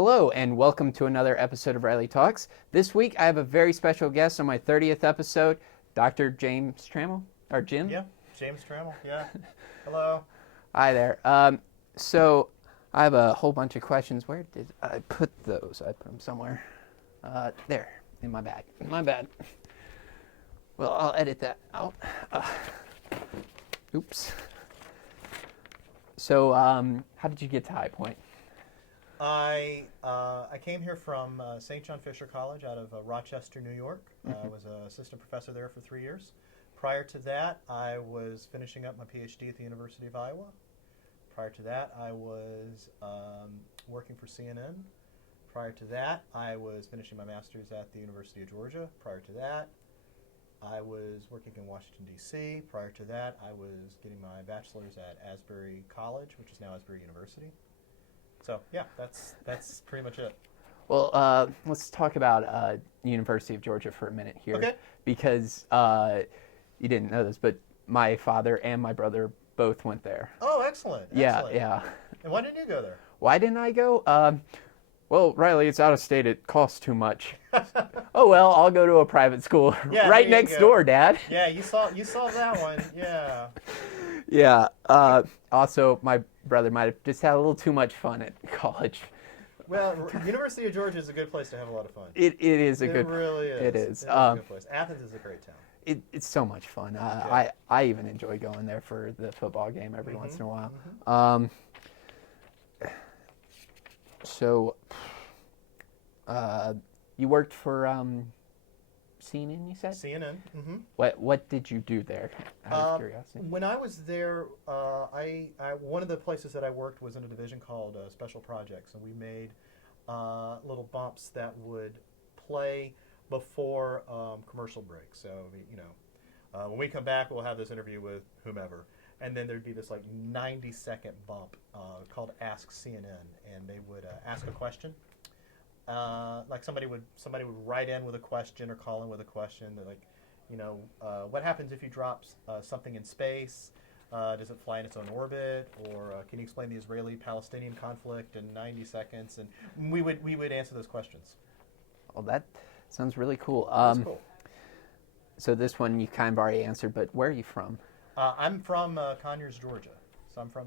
Hello, and welcome to another episode of Riley Talks. This week, I have a very special guest on my 30th episode, Dr. James Trammell, or Jim. Yeah, James Trammell, yeah. Hello. Hi there. So, I have a whole bunch of questions. Where did I put those? I put them somewhere. There, in my bag. My bad. Well, I'll edit that out. Oops. So, how did you get to High Point? I came here from St. John Fisher College out of Rochester, New York. I was an assistant professor there for 3 years. Prior to that, I was finishing up my PhD at the University of Iowa. Prior to that, I was working for CNN. Prior to that, I was finishing my master's at the University of Georgia. Prior to that, I was working in Washington, D.C. Prior to that, I was getting my bachelor's at Asbury College, which is now Asbury University. So, yeah, that's pretty much it. Well, let's talk about University of Georgia for a minute here. Okay. Because you didn't know this, but my father and my brother both went there. Oh, excellent. Yeah, Excellent. yeah. And why didn't you go there? Why didn't I go? Well, Riley, it's out of state. It costs too much. Oh, well, I'll go to a private school Yeah, right there you next go. door, Dad. Yeah, you saw that one. Yeah. Yeah. Also, my brother might have just had a little too much fun at college. Well, University of Georgia is a good place to have a lot of fun. It is a It good. really is. It is. It is a good place. Athens is a great town. It's so much fun. Yeah. I even enjoy going there for the football game every once in a while. So, you worked for CNN, you said? CNN. Mm-hmm. What did you do there? Out of curiosity. When I was there, I one of the places that I worked was in a division called Special Projects, and we made little bumps that would play before commercial breaks. So when we come back, we'll have this interview with whomever, and then there'd be this like 90-second bump called Ask CNN, and they would ask a question. Like somebody would write in with a question or call in with a question. They're like, what happens if you drop something in space? Does it fly in its own orbit? Or can you explain the Israeli-Palestinian conflict in 90 seconds? And we would answer those questions. Well, that sounds really cool. That's cool. So this one you kind of already answered, but where are you from? I'm from Conyers, Georgia. So I'm from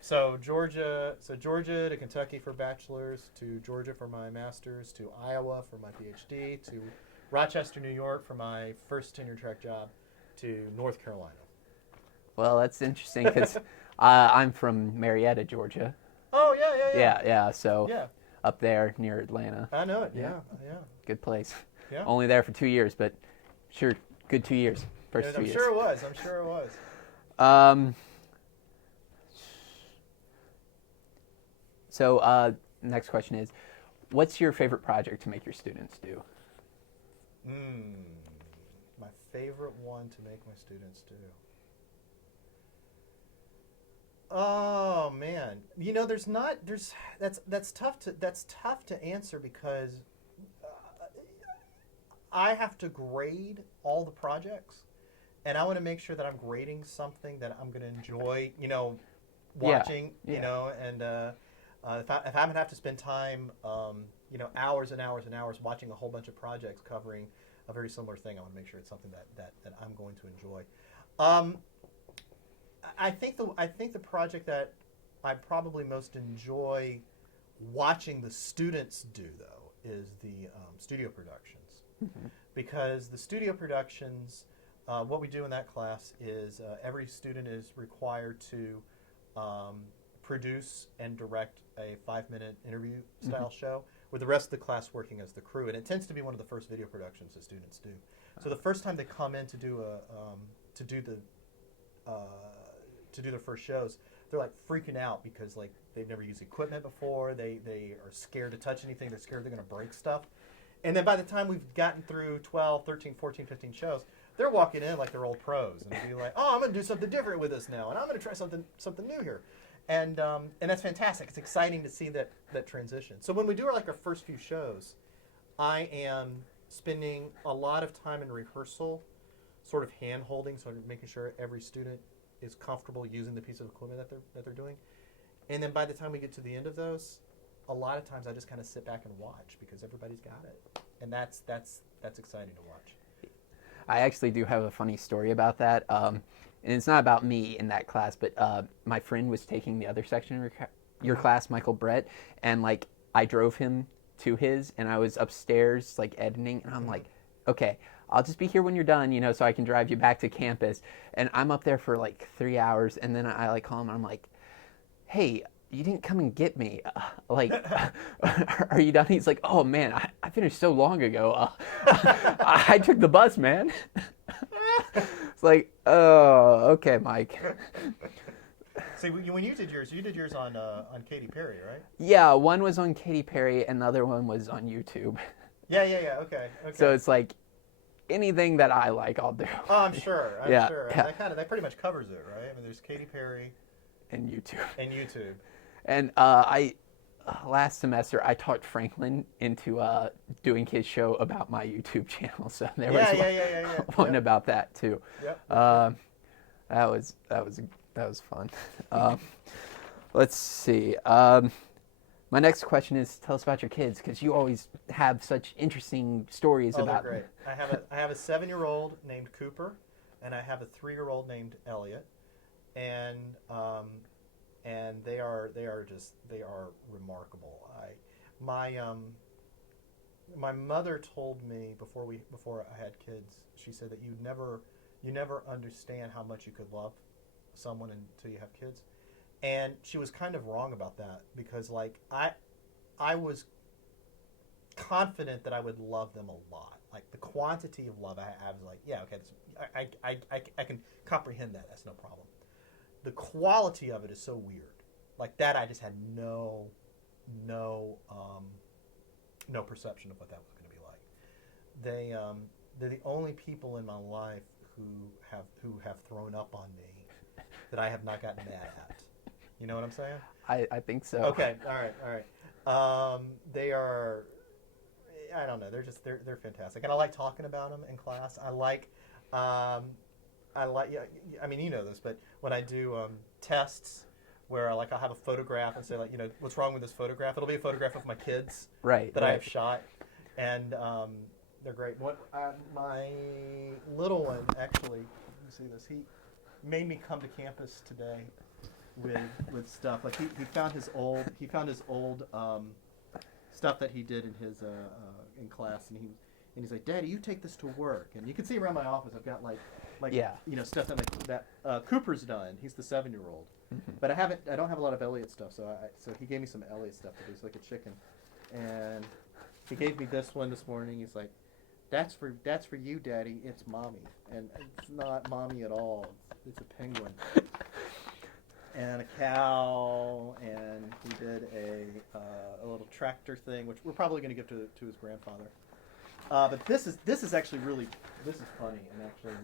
So Georgia to Kentucky for bachelor's, to Georgia for my master's, to Iowa for my PhD, to Rochester, New York for my first tenure track job, to North Carolina. Well, that's interesting because I'm from Marietta, Georgia. Oh yeah. Yeah. So Yeah. up there near Atlanta. I know it. Yeah. Good place. Yeah. Only there for 2 years, but sure, good 2 years. First 2 I'm years. sure it was. So next question is, what's your favorite project to make your students do? My favorite one to make my students do. Oh man, that's tough to answer because I have to grade all the projects, and I want to make sure that I'm grading something that I'm going to enjoy, watching, and if I'm going to have to spend time, hours and hours and hours watching a whole bunch of projects covering a very similar thing, I want to make sure it's something that I'm going to enjoy. I think the project that I probably most enjoy watching the students do, though, is the studio productions. Mm-hmm. Because the studio productions, what we do in that class is every student is required to produce and direct a 5-minute interview style show, with the rest of the class working as the crew. And it tends to be one of the first video productions that students do. So the first time they come in to do their first shows, they're like freaking out because like they've never used equipment before. They are scared to touch anything. They're scared they're going to break stuff. And then by the time we've gotten through 12, 13, 14, 15 shows, they're walking in like they're old pros and be like, "Oh, I'm going to do something different with this now, and I'm going to try something new here." And that's fantastic. It's exciting to see that transition. So when we do our first few shows, I am spending a lot of time in rehearsal, sort of hand-holding, sort of making sure every student is comfortable using the piece of equipment that they're doing. And then by the time we get to the end of those, a lot of times I just kind of sit back and watch because everybody's got it, and that's exciting to watch. I actually do have a funny story about that. And it's not about me in that class, but my friend was taking the other section of your class, Michael Brett, and like I drove him to his, and I was upstairs like editing, and I'm like, okay, I'll just be here when you're done, you know, so I can drive you back to campus. And I'm up there for like 3 hours, and then I like call him, and I'm like, hey, you didn't come and get me. Like, are you done? He's like, oh man, I finished so long ago. I took the bus, man. It's like, oh, okay, Mike. See, when you did yours on Katy Perry, right? Yeah, one was on Katy Perry, and the other one was on YouTube. Yeah. Okay. So it's like anything that I like, I'll do. Oh, I'm sure. Yeah. That pretty much covers it, right? I mean, there's Katy Perry And YouTube. And I last semester I talked Franklin into doing his show about my YouTube channel. So there was one about that too. Yep. That was fun. Let's see. My next question is, tell us about your kids, because you always have such interesting stories about them. Great. I have a 7-year-old named Cooper, and I have a 3-year-old named Elliot, and they are remarkable. My mother told me before I had kids, she said that you never understand how much you could love someone until you have kids. And she was kind of wrong about that, because like I was confident that I would love them a lot. Like the quantity of love I was like, yeah, okay, I can comprehend that. That's no problem. The quality of it is so weird. Like that, I just had no perception of what that was going to be like. They're the only people in my life who have thrown up on me that I have not gotten mad at. You know what I'm saying? I think so. Okay. All right. They are. I don't know. They're fantastic, and I like talking about them in class. I like. Yeah, I mean, you know this, but when I do tests where I'll have a photograph and say like, you know, what's wrong with this photograph? It'll be a photograph of my kids that I have shot, and they're great. My little one actually, let me see this. He made me come to campus today with stuff like he found his old stuff that he did in his in class, and he's like, Daddy, you take this to work. And you can see around my office I've got like you know, stuff that Cooper's done. He's the 7-year-old, but I don't have a lot of Elliot stuff, so he gave me some Elliot stuff to do. It's like a chicken, and he gave me this one this morning. He's like, that's for you, Daddy. It's mommy, and it's not mommy at all. It's a penguin. And a cow, and he did a little tractor thing, which we're probably going to give to his grandfather. But this is actually this is funny, and actually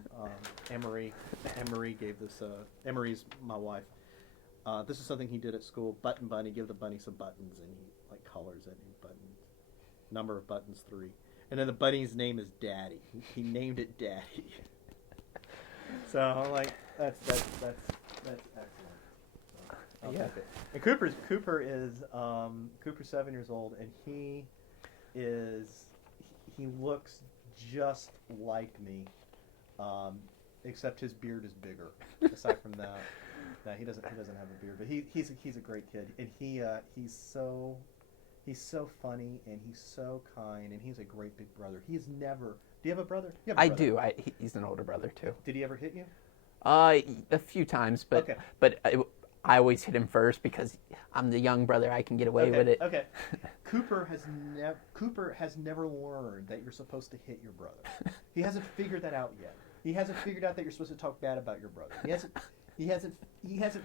Emery gave this. Emery's my wife. This is something he did at school. Button bunny, give the bunny some buttons, and he like colors it. And number of buttons 3, and then the bunny's name is Daddy. He named it Daddy. So I'm like, that's excellent. Yeah. And Cooper is 7 years old, and he looks just like me, except his beard is bigger. Aside from that, he doesn't have a beard, but he's a great kid, and he's so funny, and he's so kind, and he's a great big brother. He's never. Do you have a brother? You have a brother. I do. He's an older brother too. Did he ever hit you? A few times, but okay. But I always hit him first because I'm the young brother. I can get away with it. Okay. Cooper has never learned that you're supposed to hit your brother. He hasn't figured that out yet. He hasn't figured out that you're supposed to talk bad about your brother. He hasn't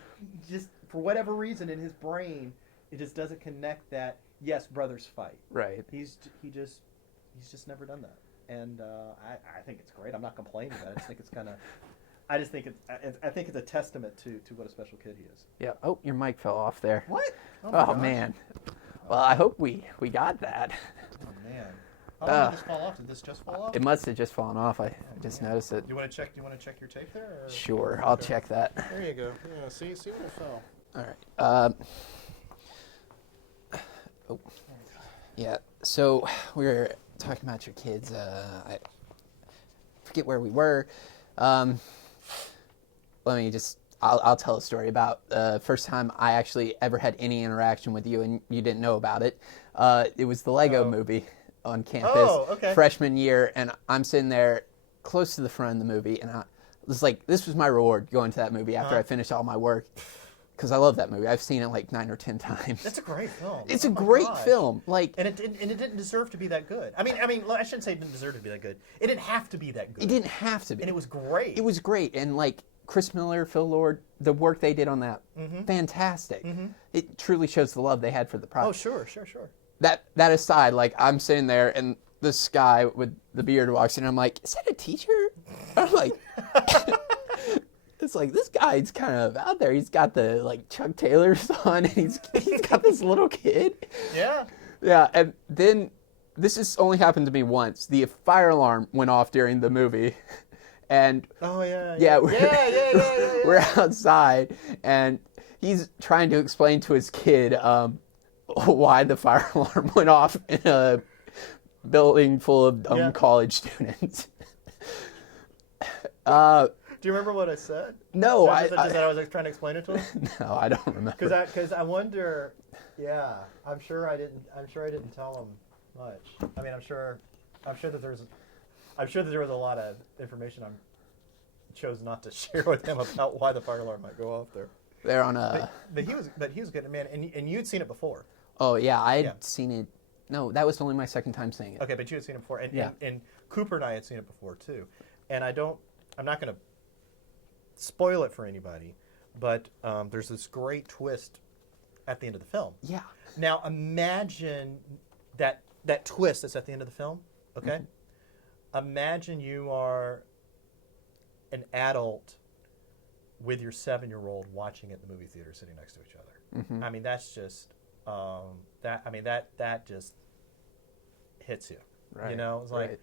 just, for whatever reason in his brain, it just doesn't connect that, yes, brothers fight. Right. He's just never done that. And I think it's great. I'm not complaining about it. I just think it's a testament to what a special kid he is. Yeah. Oh, your mic fell off there. What? Oh man. Well, I hope we got that. Oh man. How long did this fall off? Did this just fall off? It must have just fallen off. I just noticed it. Do you want to check your tape there? Or? Sure, I'll check that. There you go. Yeah. See when it fell. All right. Oh, Yeah. So we were talking about your kids. I forget where we were. Um, let me just. I'll tell a story about the first time I actually ever had any interaction with you, and you didn't know about it. It was the Lego movie on campus, Oh, okay. freshman year, and I'm sitting there close to the front of the movie, and I was like, this was my reward going to that movie after I finished all my work, because I love that movie. I've seen it like 9 or 10 times. That's a great film. It's Oh a my great gosh. film. Like, And it didn't deserve to be that good. I mean, I shouldn't say it didn't deserve to be that good. It didn't have to be that good. it didn't have to be. And it was great. It was great, and like Chris Miller, Phil Lord, the work they did on that, fantastic. It truly shows the love they had for the project. Oh, sure. That aside, like I'm sitting there and this guy with the beard walks in, and I'm like, is that a teacher? I'm like, it's like this guy's kind of out there. He's got the like Chuck Taylors on, and he's got this little kid. Yeah. Yeah, and then this has only happened to me once. The fire alarm went off during the movie. And Oh yeah. yeah, We're we're outside, and he's trying to explain to his kid why the fire alarm went off in a building full of college students. Do you remember what I said? No, Just that I was trying to explain it to him. no, I don't remember. Because I wonder. Yeah, I'm sure I didn't tell him much. I mean, I'm sure that there was a lot of information I chose not to share with him about why the fire alarm might go off there. They're on a. But he was good, man, and you'd seen it before. Oh yeah, I had seen it. No, that was only my second time seeing it. Okay, but you had seen it before, and Yeah. and Cooper and I had seen it before too. And I'm not going to spoil it for anybody, but there's this great twist at the end of the film. Yeah. Now imagine that twist that's at the end of the film. Okay. Imagine you are an adult with your 7-year-old watching it in the movie theater, sitting next to each other. I mean, that's just that just hits you. Right. You know, it's like Right.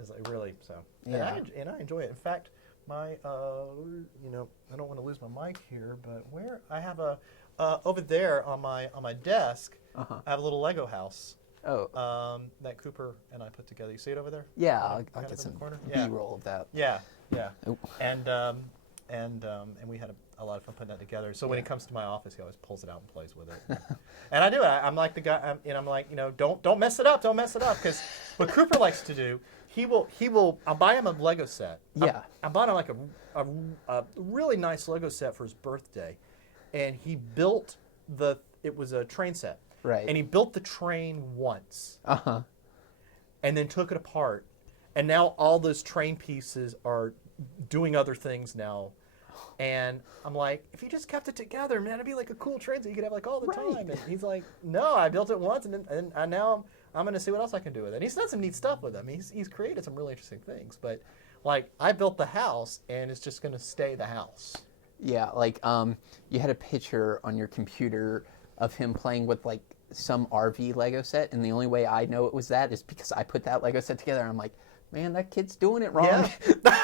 it's like really so. Yeah. And I enjoy it. In fact, my I don't want to lose my mic here, but where I have a over there on my desk, I have a little Lego house. Oh. That Cooper and I put together. You see it over there? Yeah, Kind I'll of get in the some corner? B-roll of that. Yeah. Oh. And we had a lot of fun putting that together. So when he comes to my office, he always pulls it out and plays with it. And I do. I'm like the guy, I'm like, don't mess it up, because what Cooper likes to do, he will. I'll buy him a Lego set. Yeah. I bought him like a really nice Lego set for his birthday, and he built it was a train set. Right. And he built the train once. Uh-huh. And then took it apart, and now all those train pieces are doing other things now. And I'm like, if you just kept it together, man, it'd be like a cool train that you could have like all the time. And he's like, no, I built it once, and now I'm going to see what else I can do with it. And he's done some neat stuff with them. He's created some really interesting things. But like, I built the house, and it's just going to stay the house. Yeah, like you had a picture on your computer of him playing with like some RV Lego set, and the only way I know it was that is because I put that Lego set together. And I'm like, man, that kid's doing it wrong. Yeah.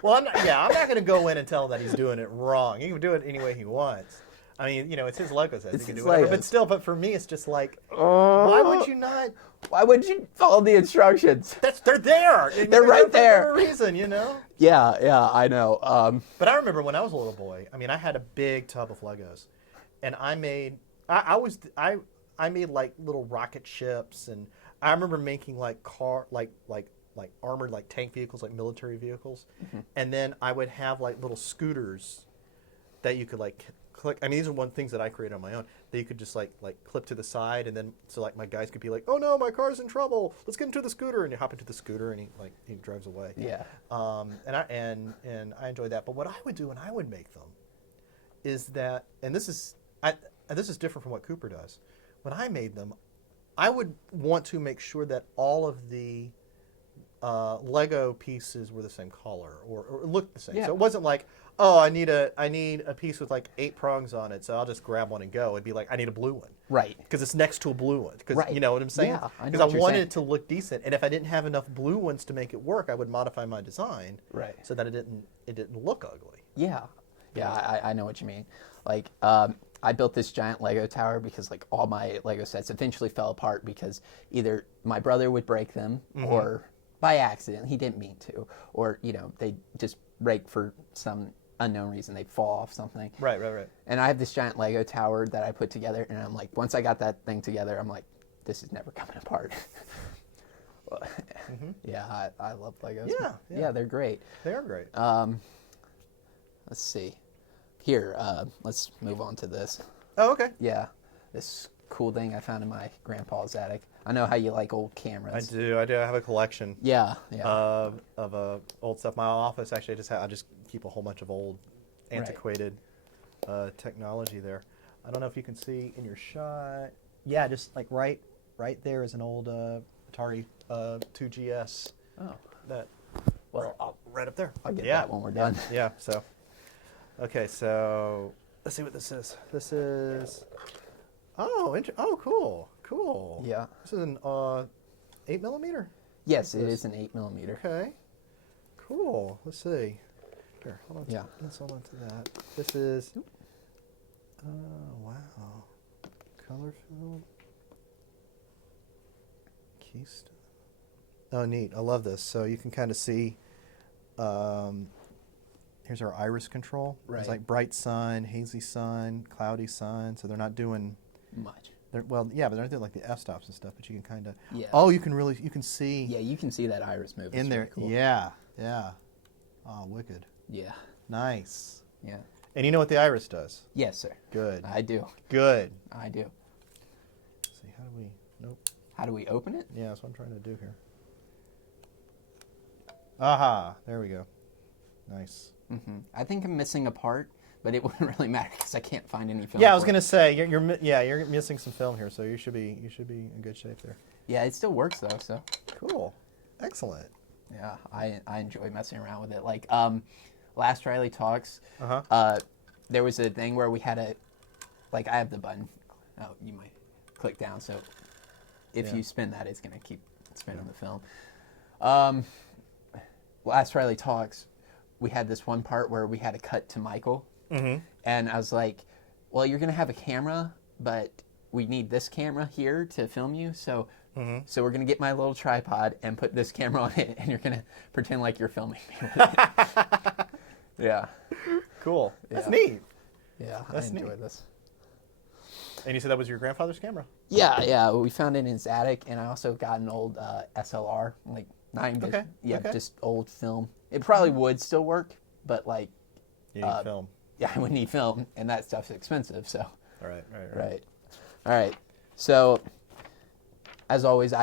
Well, I'm not going to go in and tell him that he's doing it wrong. He can do it any way he wants. I mean, it's his Lego set. He can do whatever. Legos. But for me, it's just like, why would you not? Why would you follow the instructions? They're there. They're right there. For a reason, Yeah, I know. But I remember when I was a little boy. I mean, I had a big tub of Legos, and I made like little rocket ships, and I remember making like armored like tank vehicles, like military vehicles, and then I would have like little scooters that you could like click. I mean, these are one things that I created on my own that you could just like clip to the side, and then so like my guys could be like, oh no, my car's in trouble, let's get into the scooter, and you hop into the scooter, and he drives away. Yeah. And I enjoyed that. But what I would do when I would make them is that, and this is different from what Cooper does. When I made them, I would want to make sure that all of the Lego pieces were the same color or looked the same. Yeah. So it wasn't like, oh, I need a piece with like 8 prongs on it, so I'll just grab one and go. It'd be like, I need a blue one. Right. Because it's next to a blue one. Right. You know what I'm saying? Yeah, I know Because what I you're wanted saying. it to look decent, and if I didn't have enough blue ones to make it work, I would modify my design. Right. So that it didn't look ugly. Yeah, I know what you mean. Like, I built this giant Lego tower because like all my Lego sets eventually fell apart because either my brother would break them or by accident, he didn't mean to, or they just break for some unknown reason, they'd fall off something. Right, right, right. And I have this giant Lego tower that I put together, and I'm like, once I got that thing together, I'm like, this is never coming apart. Yeah, I love Legos. Yeah, they're great. They are great. Let's see. Here, let's move on to this. Oh, okay. Yeah, this cool thing I found in my grandpa's attic. I know how you like old I cameras. do. I have a collection. Yeah. Of old stuff. My office actually, I just keep a whole bunch of old, antiquated technology there. I don't know if you can see in your shot. Yeah, just like right there is an old Atari 2GS. Oh. Well, right up there. I'll get that when we're done. Yeah. So, okay. So let's see what this is. This is. Oh, cool. Yeah. This is an 8mm. Yes, it is an 8mm. Okay. Cool. Let's see. Here, hold on. Yeah. Let's hold on to that. This is. Oh wow. Color film. Keystone. Oh, neat. I love this. So you can kind of see. Here's our iris control. Right. It's like bright sun, hazy sun, cloudy sun. So they're not doing Much. but they're not doing like the f-stops and stuff. But you can kind of. Yeah. Oh, you can see. Yeah, you can see that iris move. In It's there. really cool. Yeah. Oh, wicked. Yeah. Nice. Yeah. And you know what the iris does? Yes, sir. Good. I do. Good. I do. Let's see, how do we? Nope. How do we open it? Yeah, that's what I'm trying to do here. Aha! There we go. Nice. I think I'm missing a part, but it wouldn't really matter because I can't find any film. Yeah, I was gonna say you're missing some film here, so you should be in good shape there. Yeah, it still works though. So. Cool. Excellent. Yeah, I enjoy messing around with it. Like last Riley Talks, there was a thing where we had I have the button. Oh, you might click down. So if you spin that, it's gonna keep spinning the film. Last Riley Talks, we had this one part where we had to cut to Michael, and I was like, well, you're gonna have a camera, but we need this camera here to film you, so we're gonna get my little tripod and put this camera on it, and you're gonna pretend like you're filming me with it. Yeah. Cool. That's Yeah. neat. Yeah, That's I enjoy neat. this. And you said that was your grandfather's camera? Yeah, we found it in his attic, and I also got an old SLR, like 9 Okay, okay. just old film. It probably would still work, but like, You need film. yeah, I would need film, and that stuff's expensive, so. All right. All right. So, as always,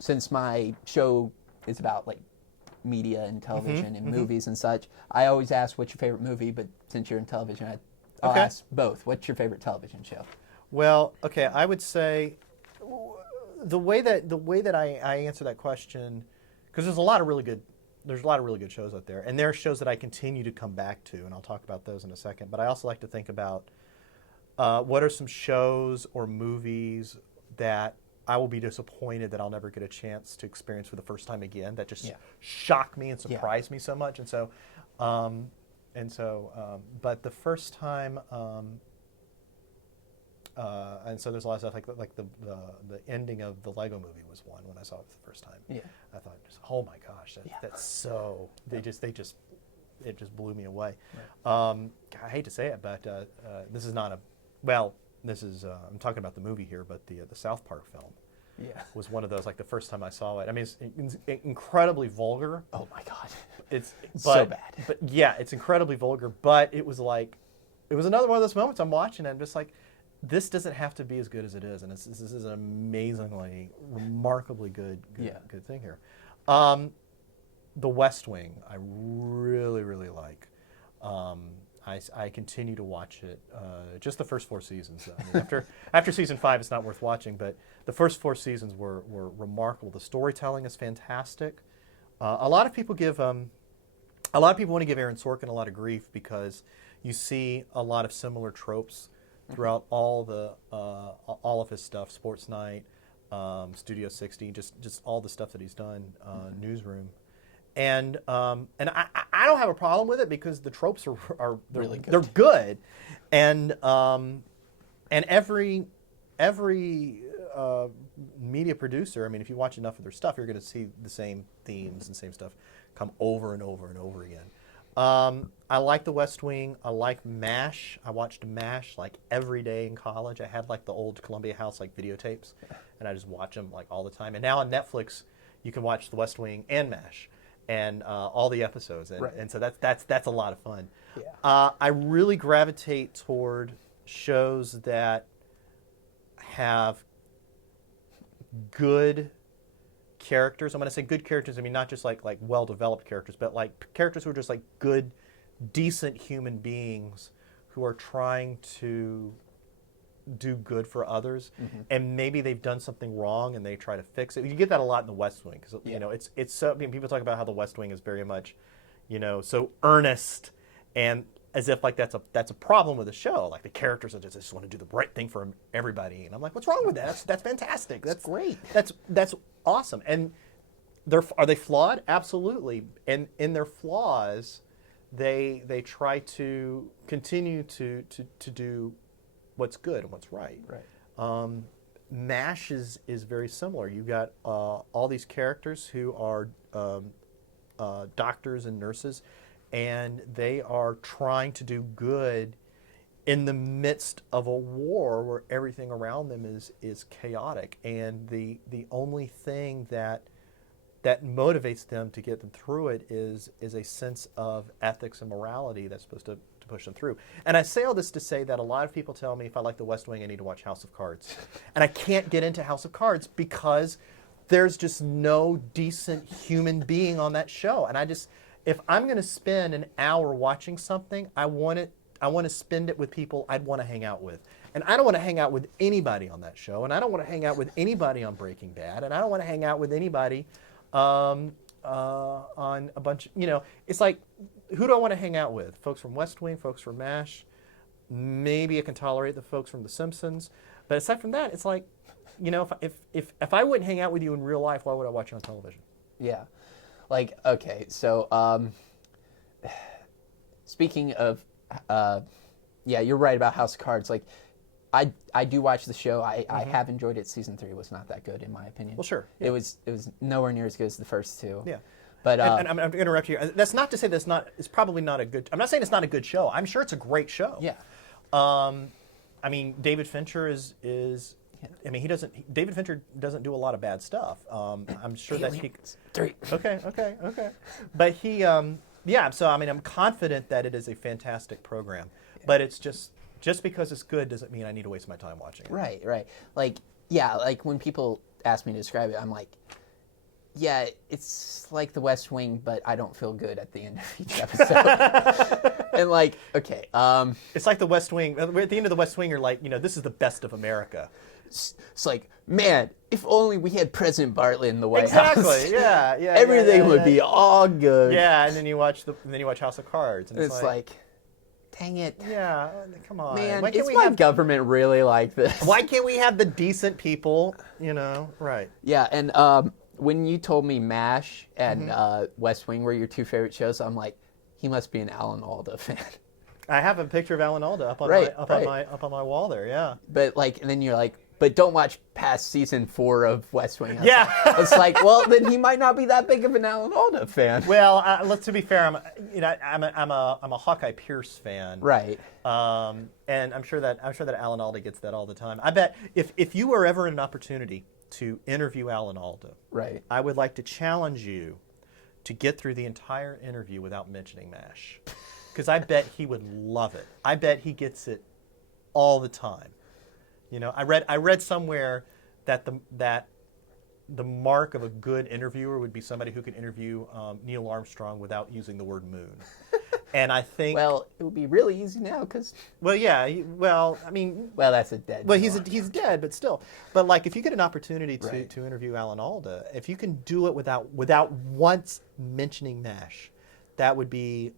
since my show is about like media and television and movies and such, I always ask what's your favorite movie, but since you're in television, I'll ask both. What's your favorite television show? Well, okay, I would say the way that I answer that question, because there's a lot of really good shows out there, and there are shows that I continue to come back to, and I'll talk about those in a second. But I also like to think about what are some shows or movies that I will be disappointed that I'll never get a chance to experience for the first time again, that just shock me and surprise me so much. And so, but the first time, and so there's a lot of stuff like the ending of the Lego Movie was one when I saw it for the first time. Yeah. I thought, oh my gosh, that's so it just blew me away. Right. I hate to say it, but this is not I'm talking about the movie here, but the South Park film was one of those, like the first time I saw it. I mean, it's incredibly vulgar. Oh my God. It's so bad. But yeah, it's incredibly vulgar, but it was another one of those moments I'm watching and I'm just like, this doesn't have to be as good as it is, and this is an amazingly, remarkably good thing here. The West Wing, I really, really like. I continue to watch it. Just the first 4 seasons. I mean, after season 5, it's not worth watching, but the first 4 seasons were remarkable. The storytelling is fantastic. A lot of people want to give Aaron Sorkin a lot of grief because you see a lot of similar tropes throughout all of his stuff, Sports Night, Studio 60, just all the stuff that he's done, Newsroom. And I don't have a problem with it because the tropes are really good. They're good, and And every media producer, I mean, if you watch enough of their stuff, you're going to see the same themes and same stuff come over and over and over again. I like The West Wing. I like MASH. I watched MASH like every day in college. I had like the old Columbia House like videotapes, and I just watch them like all the time. And now on Netflix, you can watch The West Wing and MASH, and all the episodes. And, Right. and so that's a lot of fun. Yeah. I really gravitate toward shows that have good characters. I'm going to say good characters. I mean, not just like well-developed characters, but like characters who are just like good, decent human beings who are trying to do good for others, and maybe they've done something wrong and they try to fix it. You get that a lot in The West Wing because you know it's so. I mean, people talk about how The West Wing is very much, you know, so earnest and as if like that's a problem with the show. Like the characters are just want to do the right thing for everybody, and I'm like, what's wrong with that? That's fantastic. That's great. That's awesome. And are they flawed? Absolutely. And in their flaws, they try to continue to do what's good and what's right. Right. MASH is very similar. You got all these characters who are doctors and nurses, and they are trying to do good in the midst of a war where everything around them is chaotic, and the only thing that motivates them to get them through it is a sense of ethics and morality that's supposed to push them through. And I say all this to say that a lot of people tell me if I like The West Wing, I need to watch House of Cards. And I can't get into House of Cards because there's just no decent human being on that show. And if I'm going to spend an hour watching something, I want to spend it with people I'd want to hang out with. And I don't want to hang out with anybody on that show. And I don't want to hang out with anybody on Breaking Bad. And I don't want to hang out with anybody on a bunch, you know, it's like, who do I want to hang out with? Folks from West Wing, folks from MASH. Maybe I can tolerate the folks from The Simpsons. But aside from that, it's like, you know, if I wouldn't hang out with you in real life, why would I watch you on television? Yeah. Like, okay, so speaking of, yeah, you're right about House of Cards. Like, I do watch the show. I have enjoyed it. Season 3 was not that good, in my opinion. Well, sure. Yeah. It was nowhere near as good as the first two. Yeah. But and I'm going to interrupt you. That's not to say it's probably not a good. I'm not saying it's not a good show. I'm sure it's a great show. Yeah. I mean, David Fincher is. I mean, David Fincher doesn't do a lot of bad stuff. I'm sure that he. 3. Okay. But he, yeah. So I mean, I'm confident that it is a fantastic program. Yeah. But it's just because it's good doesn't mean I need to waste my time watching it. Right. Like, yeah. Like when people ask me to describe it, I'm like, yeah, it's like The West Wing, but I don't feel good at the end of each episode. And like, okay, it's like The West Wing. At the end of The West Wing, you're like, you know, this is the best of America. It's like, man, if only we had President Bartlett in the White House. Exactly. Yeah. Everything would be all good. Yeah, and then you watch House of Cards, and it's like, dang it. Yeah, come on, man. Is my government really like this? Why can't we have the decent people? You know, right? Yeah, and when you told me MASH and West Wing were your two favorite shows, I'm like, he must be an Alan Alda fan. I have a picture of Alan Alda up on my wall there. Yeah. But like, and then you're like, but don't watch past season 4 of West Wing. Yeah. It's like, well, then he might not be that big of an Alan Alda fan. Well, let's to be fair, I'm a Hawkeye Pierce fan. Right. And I'm sure that Alan Alda gets that all the time. I bet if you were ever in an opportunity to interview Alan Alda, right, I would like to challenge you to get through the entire interview without mentioning MASH, because I bet he would love it. I bet he gets it all the time. You know, I read somewhere that the mark of a good interviewer would be somebody who could interview Neil Armstrong without using the word moon. And I think, well, it would be really easy now because, well, yeah, I mean, well, that's a dead. Well, he's dead, but still. But like, if you get an opportunity to interview Alan Alda, if you can do it without once mentioning MASH, that would be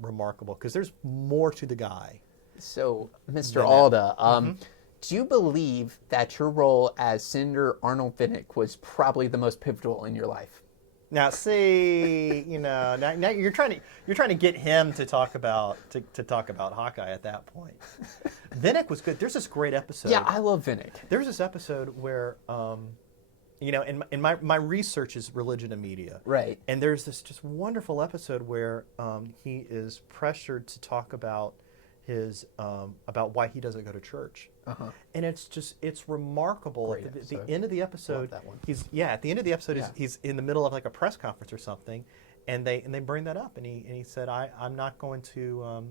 remarkable, because there's more to the guy. So, Mr. Alda, do you believe that your role as Senator Arnold Vinnick was probably the most pivotal in your life? Now, see, now you're trying to get him to talk about Hawkeye at that point. Vinnick was good. There's this great episode. Yeah, I love Vinnick. There's this episode where, in my research is religion and media, Right. and there's this just wonderful episode where he is pressured to talk about his about why he doesn't go to church. Uh-huh. And it's remarkable. Great At the episode. end of the episode, Love that one. at the end of the episode, Yeah. he's in the middle of like a press conference or something, and they bring that up, and he said, I'm not going to.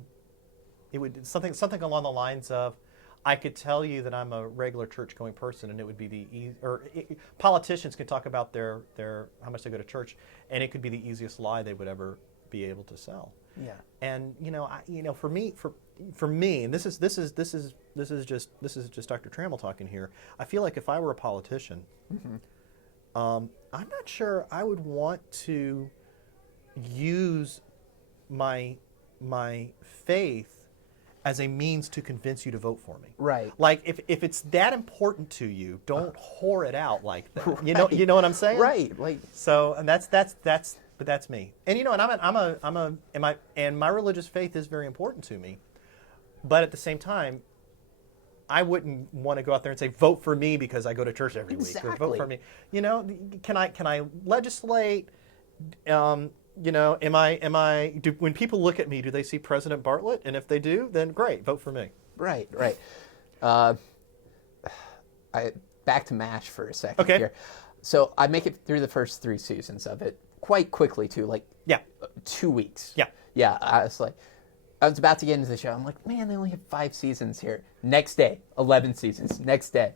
It would something along the lines of, I could tell you that I'm a regular church going person, and it would be politicians can talk about their how much they go to church, and it could be the easiest lie they would ever be able to sell. Yeah. And for me, and this is just Dr. Trammell talking here. I feel like if I were a politician, I'm not sure I would want to use my faith as a means to convince you to vote for me. Right. Like if it's that important to you, don't whore it out like that. Right. You know what I'm saying? Right. Like. So, and but that's me. And and my religious faith is very important to me. But at the same time, I wouldn't want to go out there and say, vote for me because I go to church every week, or vote for me. Can I legislate? When people look at me, do they see President Bartlett? And if they do, then great, vote for me. Right. Right. Back to MASH for a second Okay. here. So I make it through the first 3 seasons of it quite quickly too, like 2 weeks. Yeah. Yeah. I was about to get into the show. I'm like, man, they only have 5 seasons here. Next day, 11 seasons. Next day.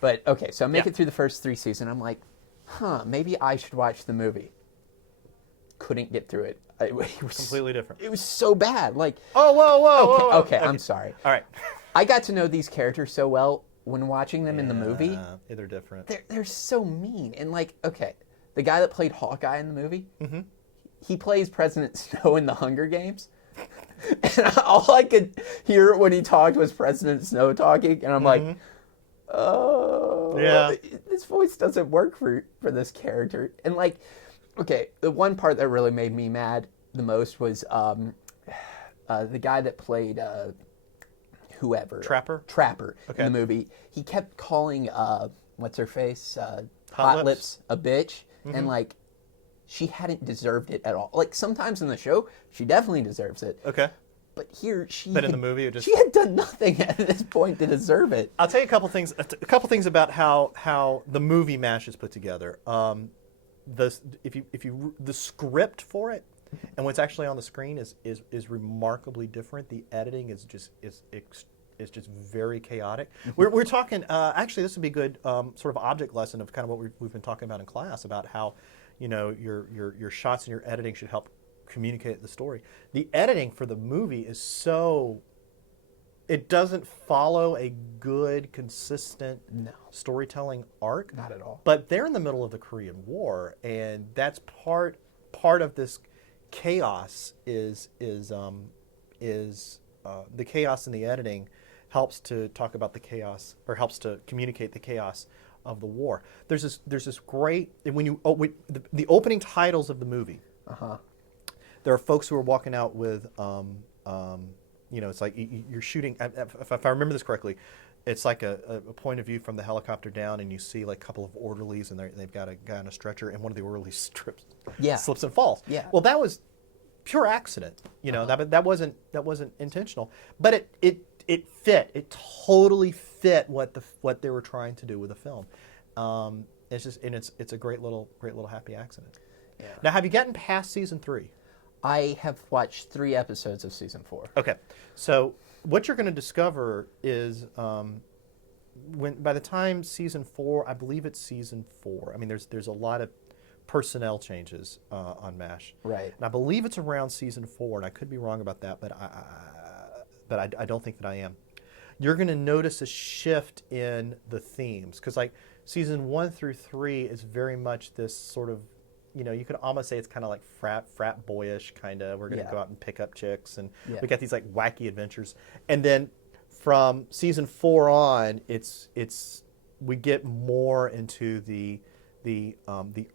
But okay, so I make it through the first 3 seasons. I'm like, maybe I should watch the movie. Couldn't get through it. It was Completely different. It was so bad. Like, whoa. okay, I'm sorry. All right. I got to know these characters so well when watching them in the movie. Yeah, they're different. They're so mean. And like, okay, the guy that played Hawkeye in the movie, he plays President Snow in the Hunger Games. And all I could hear when he talked was President Snow talking, and I'm like, oh, yeah, this voice doesn't work for this character. And like, okay, the one part that really made me mad the most was the guy that played whoever Trapper in the movie. He kept calling what's her face Hot Lips a bitch, and like, she hadn't deserved it at all. Like, sometimes in the show, she definitely deserves it. Okay. But here, But in the movie, she had done nothing at this point to deserve it. I'll tell you a couple things about how the movie MASH is put together. The script for it and what's actually on the screen is remarkably different. The editing is just very chaotic. We're talking actually, this would be a good sort of object lesson of kind of what we've been talking about in class about how your shots and your editing should help communicate the story. The editing for the movie is it doesn't follow a good, consistent storytelling arc. Not at all. But they're in the middle of the Korean War, and that's part of this chaos is the chaos in the editing helps to talk about the chaos, or helps to communicate the chaos of the war. There's this great, when the opening titles of the movie. There are folks who are walking out with, it's like you're shooting. If I remember this correctly, it's like a point of view from the helicopter down, and you see like a couple of orderlies, and they've got a guy on a stretcher, and one of the orderlies slips and falls. Yeah. Well, that was pure accident. That wasn't intentional, but it fit. It totally fit what they were trying to do with the film. It's a great little happy accident. Yeah. Now, have you gotten past season 3? I have watched 3 episodes of season 4. Okay, so what you're going to discover is by the time season 4, I believe it's season 4. I mean, there's a lot of personnel changes on MASH. Right. And I believe it's around season 4, and I could be wrong about that, but I don't think that I am. You're going to notice a shift in the themes, because like season 1 through 3 is very much this sort of, you could almost say it's kind of like frat boyish kind of. We're going to go out and pick up chicks, and we got these like wacky adventures. And then from season 4 on, we get more into the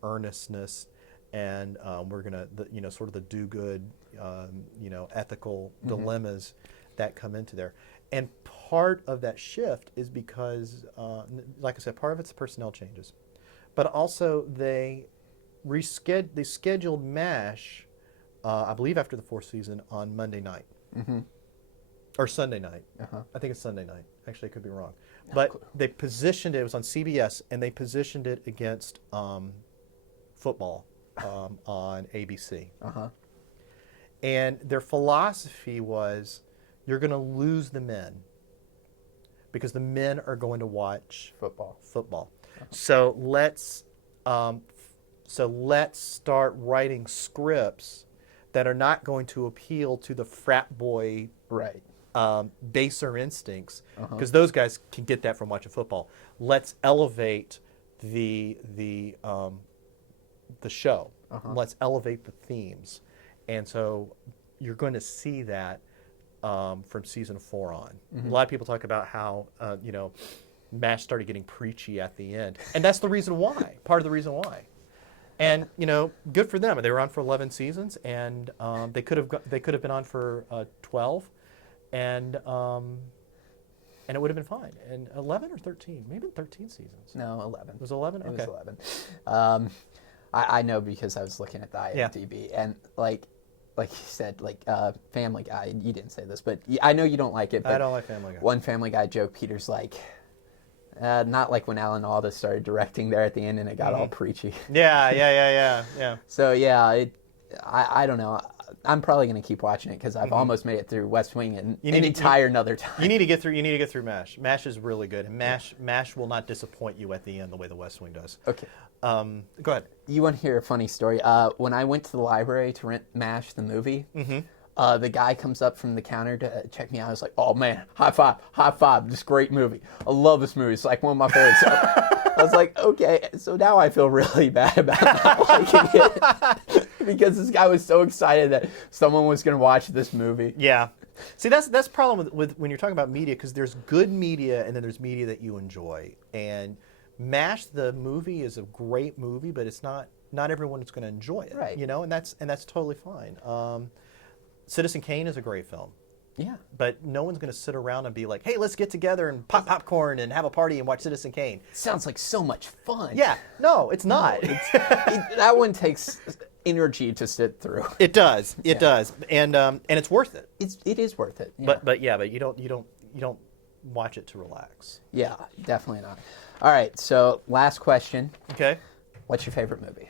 earnestness and we're gonna, sort of the do-good, ethical dilemmas that come into there. And part of that shift is because, like I said, part of it's personnel changes, but also they scheduled MASH, I believe after the fourth season, on Monday night. Or Sunday night. I think it's Sunday night. Actually, I could be wrong. But they positioned it, it was on CBS, and they positioned it against football on ABC. And their philosophy was, you're going to lose the men because the men are going to watch football. So let's start writing scripts that are not going to appeal to the frat boy, baser instincts, because those guys can get that from watching football. Let's elevate the show. Let's elevate the themes, and so you're going to see that from season 4 on. A lot of people talk about how MASH started getting preachy at the end, and that's the reason why. Part of the reason why. And good for them. They were on for 11 seasons, and they could have been on for 12, and it would have been fine. And 11 or 13, maybe 13 seasons. No, 11. It was 11. It Okay. was 11. I know because I was looking at the IMDb, and like you said, Family Guy. You didn't say this, but I know you don't like it. But I don't like Family Guy. One Family Guy joke, Peter's like, not like when Alan Alda started directing there at the end and it got all preachy. Yeah. So yeah, I don't know. I'm probably going to keep watching it because I've almost made it through West Wing and an entire another time. You need to get through MASH. MASH is really good, and MASH will not disappoint you at the end the way the West Wing does. Okay. Go ahead. You want to hear a funny story? When I went to the library to rent MASH, the movie, the guy comes up from the counter to check me out. I was like, "Oh man, high five! This great movie. I love this movie. It's like one of my favorites." So I was like, "Okay." So now I feel really bad about not liking it because this guy was so excited that someone was going to watch this movie. Yeah. See, that's the problem with when you're talking about media, because there's good media and then there's media that you enjoy. And MASH, the movie, is a great movie, but it's not everyone is going to enjoy it. Right. And that's totally fine. Citizen Kane is a great film. Yeah. But no one's going to sit around and be like, "Hey, let's get together and pop popcorn and have a party and watch Citizen Kane." Sounds like so much fun. Yeah. No, it's not. That one takes energy to sit through. It does. It does. And it's worth it. It is worth it. Yeah. But you don't watch it to relax. Yeah, definitely not. All right, so last question. Okay. What's your favorite movie?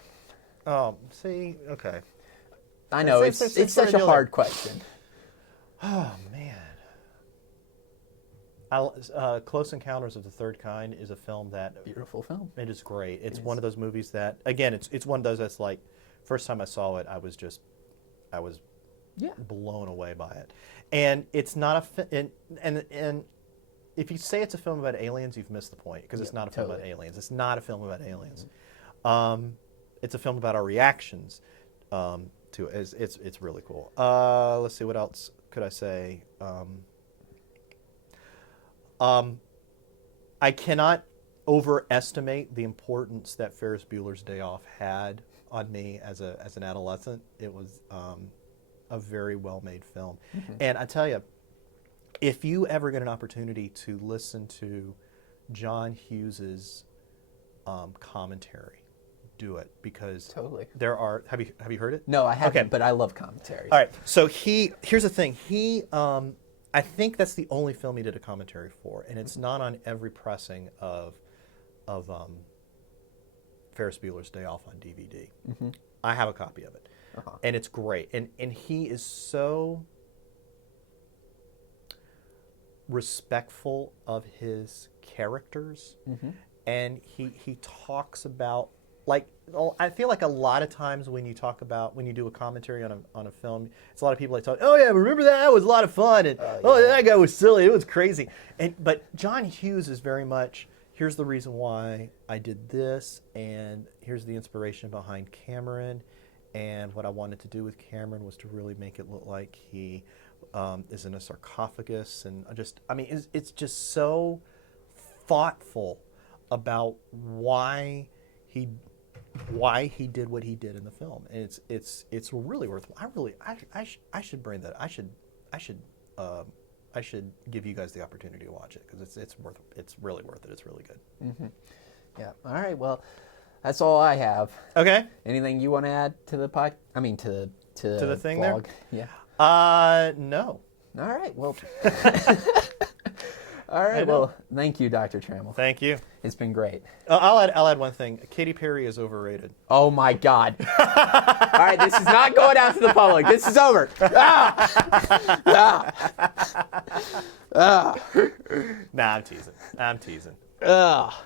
Oh, see, okay. I know it's such a hard question. Oh man. Close Encounters of the Third Kind is a film that Beautiful film. It is great. It's one of those movies that, again, it's one of those that's like, first time I saw it, I was blown away by it. And it's not and if you say it's a film about aliens, you've missed the point, because it's not a film about aliens. It's not a film about aliens. It's a film about our reactions to it. It's really cool. Let's see, what else could I say? I cannot overestimate the importance that Ferris Bueller's Day Off had on me as an adolescent. It was a very well-made film. And I tell you, if you ever get an opportunity to listen to John Hughes's commentary, do it, because there are. Have you heard it? No, I haven't, but I love commentaries. All right. So here's the thing. I think that's the only film he did a commentary for, and it's not on every pressing of Ferris Bueller's Day Off on DVD. I have a copy of it, and it's great. And he is so respectful of his characters, and he talks about, like, I feel like a lot of times when you do a commentary on a film, it's a lot of people that talk, "Oh yeah, remember that? That was a lot of fun," and that guy was silly, it was crazy. But John Hughes is very much, here's the reason why I did this, and here's the inspiration behind Cameron, and what I wanted to do with Cameron was to really make it look like he is in a sarcophagus, and it's just so thoughtful about why he why he did what he did in the film, and it's really worth. I should bring that. I should give you guys the opportunity to watch it because it's really worth it. It's really good. Mm-hmm. Yeah. All right. Well, that's all I have. Okay. Anything you want to add to the pod? I mean, to the thing vlog? there. No. All right. Well. All right. Well, thank you, Dr. Trammell. Thank you. It's been great. I'll add one thing. Katy Perry is overrated. Oh my God! All right, this is not going out to the public. This is over. Ah! Ah! Ah! Nah, I'm teasing. Ah!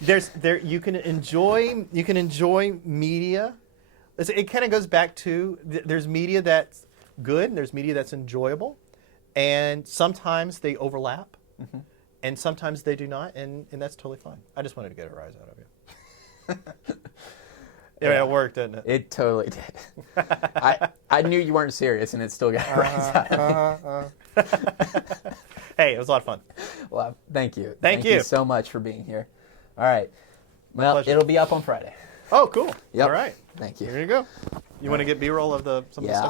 You can enjoy media. It kind of goes back to there's media that's good and there's media that's enjoyable, and sometimes they overlap. Mm-hmm. And sometimes they do not, and that's totally fine. I just wanted to get a rise out of you. Yeah, it worked, didn't it? It totally did. I knew you weren't serious, and it still got a rise out of me. Hey, it was a lot of fun. Well, thank you. Thank you so much for being here. All right. Well, it'll be up on Friday. Oh, cool. Yep. All right. Thank you. Here you go. You want to get B-roll of some of the stuff we talked